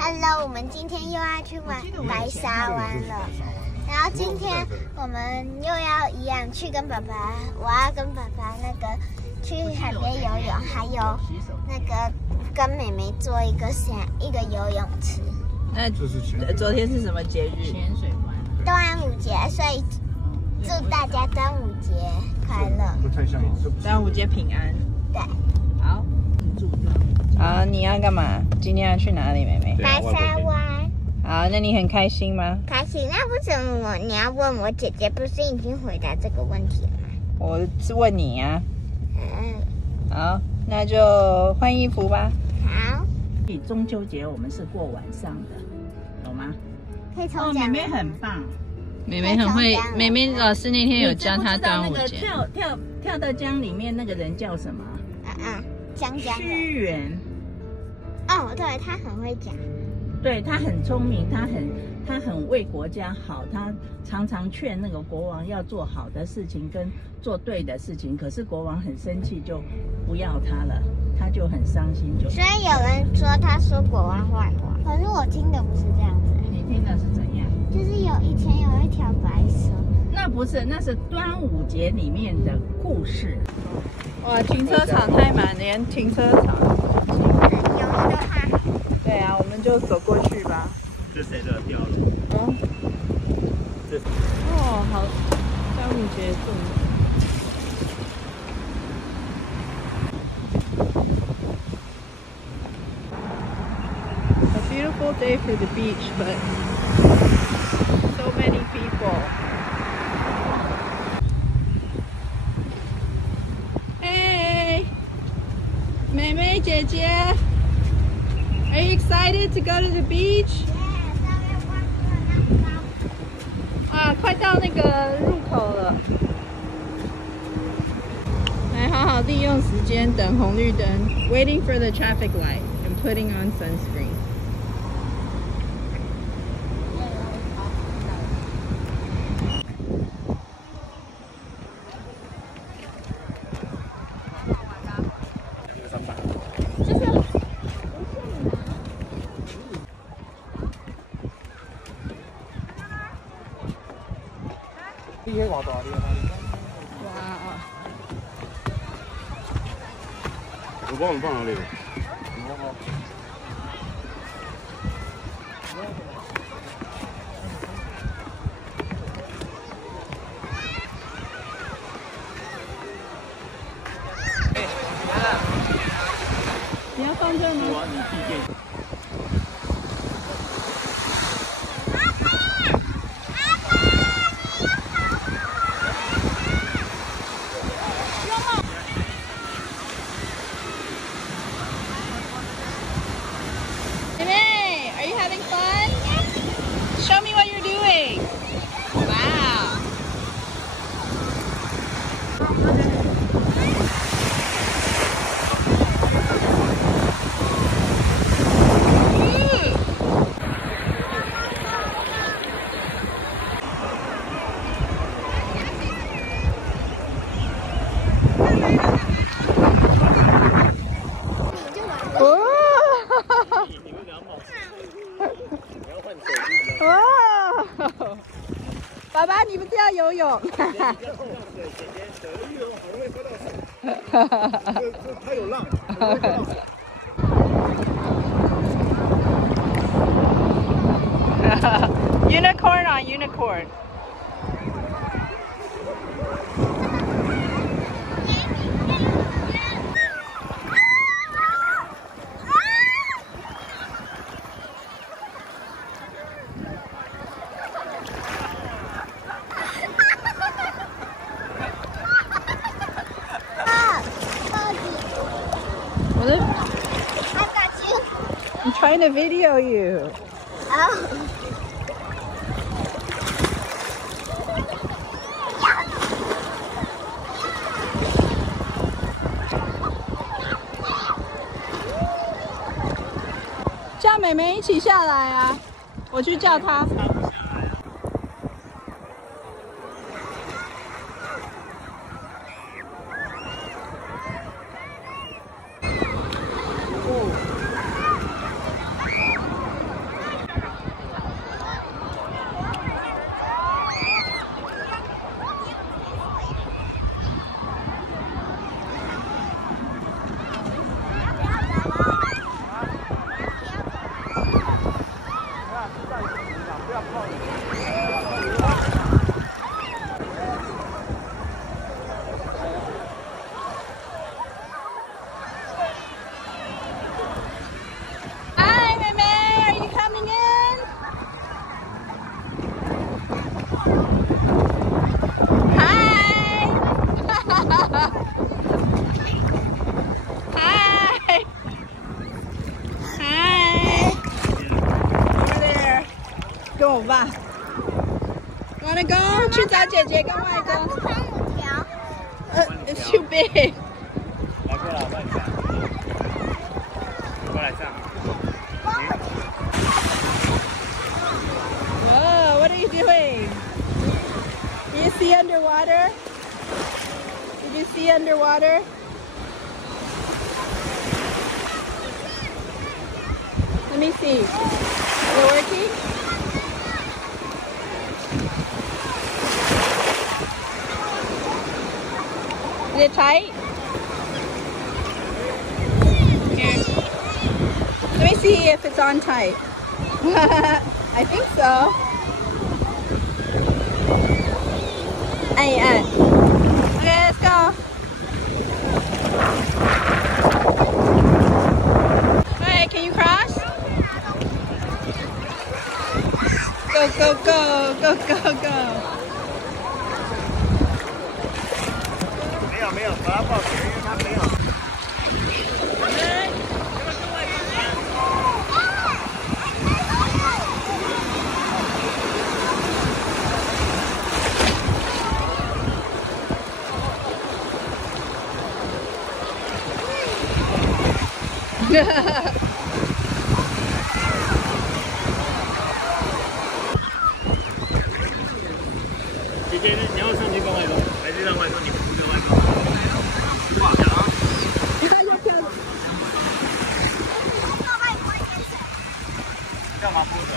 Hello， 我们今天又要去玩白沙湾了。然后今天我们又要一样去跟爸爸，我要跟爸爸那个去海边游泳，还有那个跟妹妹做一个游泳池。那昨天是什么节日？潜水湾。端午节，所以祝大家端午节快乐。不太像，端午节平安。对。好。好，你要干嘛？今天要去哪里，妹妹？白沙湾。好，那你很开心吗？开心。那为什么你要问我姐姐？不是已经回答这个问题了吗？我是问你啊。好，那就换衣服吧。好。中秋节我们是过晚上的，懂吗？可以抽奖。妹妹很棒，妹妹很会。妹妹老师那天有教她端午节。跳到江里面那个人叫什么？江屈原。哦，对，他很会讲。对，他很聪明，他很为国家好，他常常劝那个国王要做好的事情跟做对的事情，可是国王很生气，就不要他了，他就很伤心。所以有人说他说国王坏话，可是我听的不是这样子。你听的是怎样？就是以前有一条白蛇。那不是，那是端午节里面的故事。哇，停车场太满，连停车场。有的话。对啊，我们就走过去吧。这谁的掉了？哦，好，端午节祝你。A beautiful day for the beach, but so many people. Hey, 妹妹姐姐。Are you excited to go to the beach? 啊，快到那个入口了，来好好利用时间等红绿灯 ，waiting for the traffic light and putting on sunscreen.哇！我帮你放哪里？你要放这吗？Show me what you're doing. Wow. Oh. 爸爸，你不是要游泳？它有浪。Unicorn on unicorn. I'm trying to video you. Oh. 叫妹妹一起下来啊！我去叫她。Hi, Meme, are you coming in? Hi. Hi. Hi. Over there. 跟我爸。Wanna go? 去找姐姐跟外公。It's too big. 来过来，我帮你上。过来上。Whoa, what are you doing? Do you see underwater? Did you see underwater? Let me see. Is it working? Is it tight? Here. Let me see if it's on tight. I think so. Okay, let's go. Alright, can you cross? Go, go, go, go, go, go. 没有，把它抱起来，因为它没有。姐姐，你要上去跟外公，还是让外公你扶着外公？挂着啊！干嘛扶着？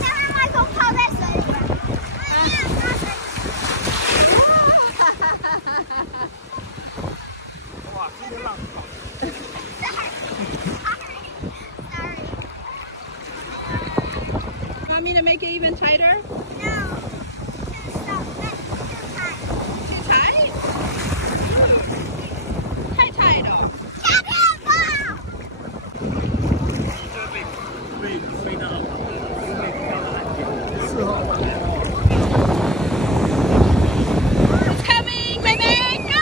让外公泡在水里。哇，今天浪好。Want me to make it even tighter? No. Too tight. Too tight? 太 tight 哦。下面吧。你就被吹到旁边，被飘到岸边。是哦。It's coming, baby! Go!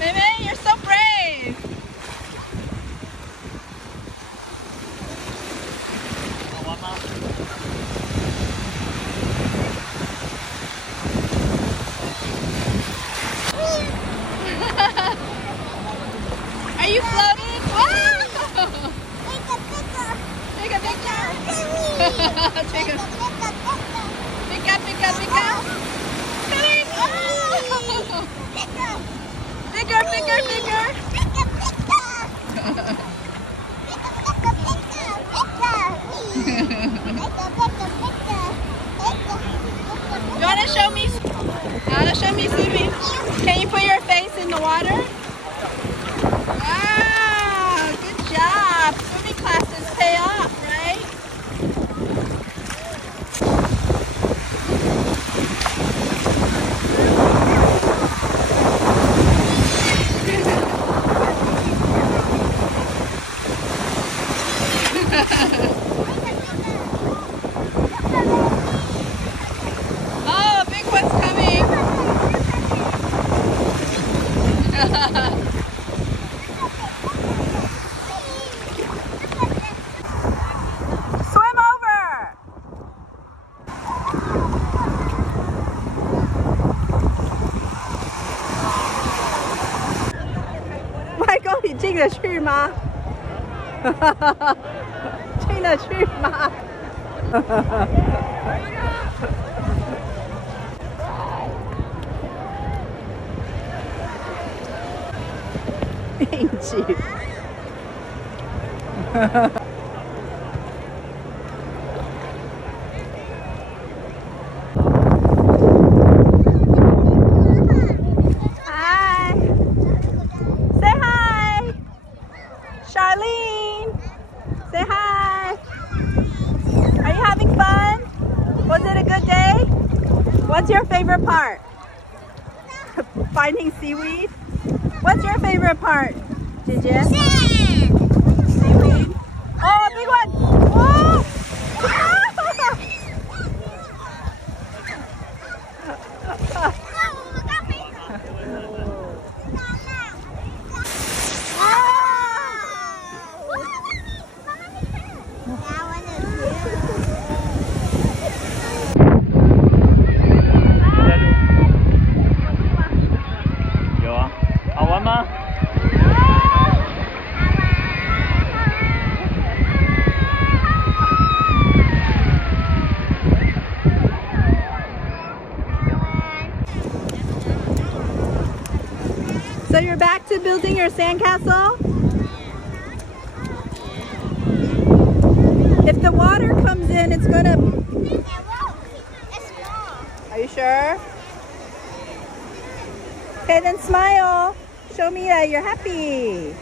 Baby, you're so brave. Are you floating? Wow! Take a picture. Take a pick up, pick up, pick up. Coming! Oh! Bigger, bigger, bigger. You want to show me? Swimming? Can you put your face in the water? Wow, good job. Swimming classes pay off, right? Oh, big one's coming. Swim over. Michael, 你进得去吗？进得去吗？运气。Charlene, say hi. Are you having fun? Was it a good day? What's your favorite part? Finding seaweed? What's your favorite part, Gigi? Seaweed. Oh, a big one! Whoa! So you're back to building your sandcastle? If the water comes in, it's gonna... Are you sure? Okay, then smile. Show me that you're happy.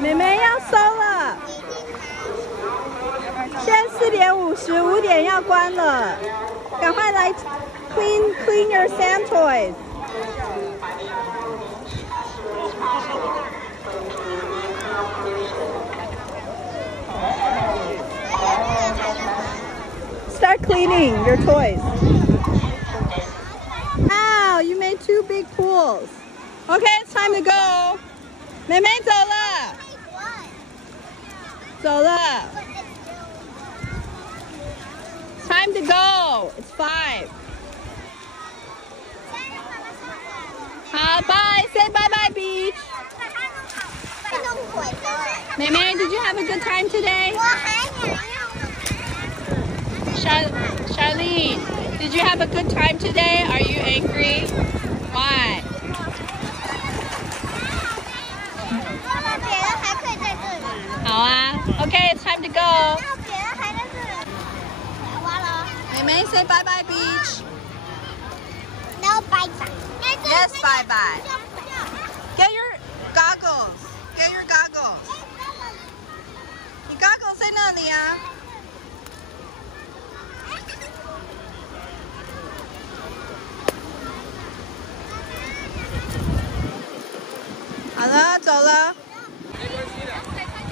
妹妹要收了，现在4点50，5点要关了，赶快来 clean your sand toys。Start cleaning your toys. Wow, you made 2 big pools. Okay, it's time to go. 妹妹走了，走了。It's time to go. It's 5. 好 ，bye. Say bye bye beach. 妹妹 ，Did you have a good time today? Charlene, did you have a good time today? Are you angry? Why? Okay, it's time to go. May say bye bye beach. No bye bye. Yes, bye bye. Get your goggles. Get your goggles. 你 goggles 在哪里啊？好了，走了。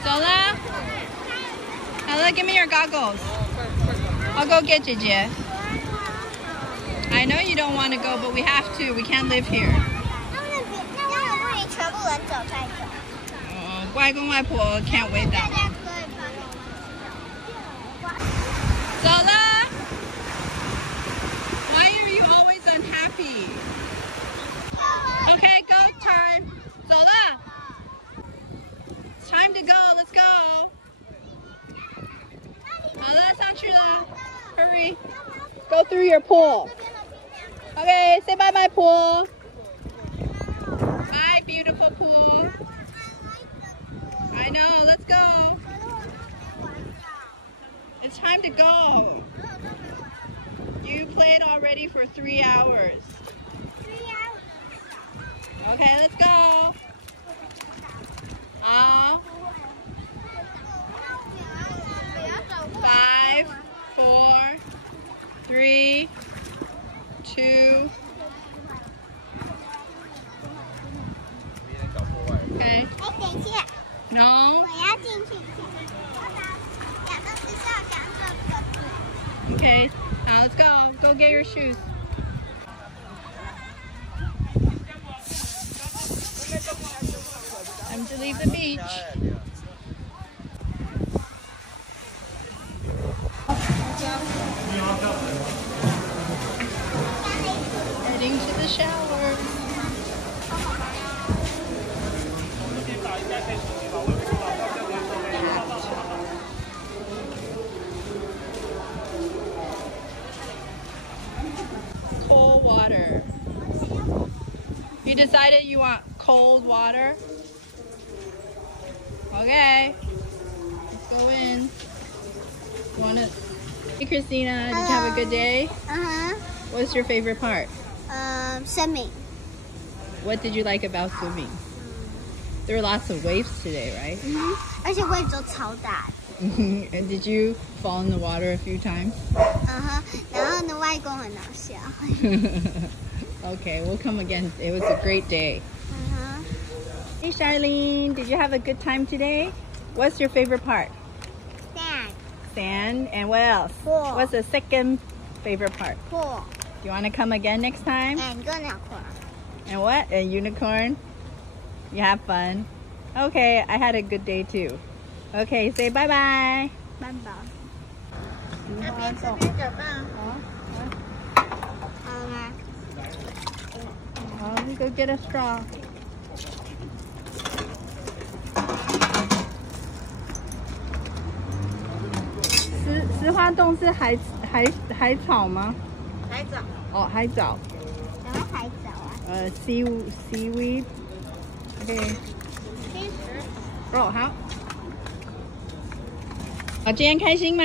走了。好了 ，Give me your goggles. I'll go get Gigi. I know you don't want to go, but we have to. We can't live here. 全部人走再走。外公外婆 can't wait that long. 走了。Why are you always unhappy? Okay, go time. 走了。It's time to go. Let's go. 好了，上去了。Hurry. Go through your pool. Okay, say bye bye pool. Bye beautiful pool. I know, let's go. It's time to go. You played already for 3 hours. 3 hours. Okay, let's go. Oh. 5, 4, 3, 2. Okay. 哎，等一下， No. 我要进去。2个是校长，这个是。Okay, let's go. Go get your shoes. Time to leave the beach. Heading to the shower. Cold water. You decided you want cold water? Okay. Let's go in. You wanna... Hey Christina, did you have a good day? What's your favorite part? Swimming. What did you like about swimming? There were lots of waves today, right? 而且位置都超大。 And did you fall in the water a few times? 然后呢，外公很搞笑。Okay, we'll come again. It was a great day. Hey Charlene, did you have a good time today? What's your favorite part? Sand. Sand. And what else? Pool. What's the second favorite part? Pool. Do you want to come again next time? And unicorn. And what? A unicorn? You have fun? Okay, I had a good day too. Okay, say bye-bye. 拜拜。那边怎么办？好吗？ Let me go get a straw. 石花洞是海草吗？海藻。哦，海藻。然后海藻啊。seaweed. Okay. 哦，好。今天开心吗？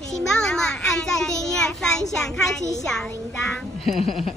请帮我们按赞、订阅、分享、开启小铃铛。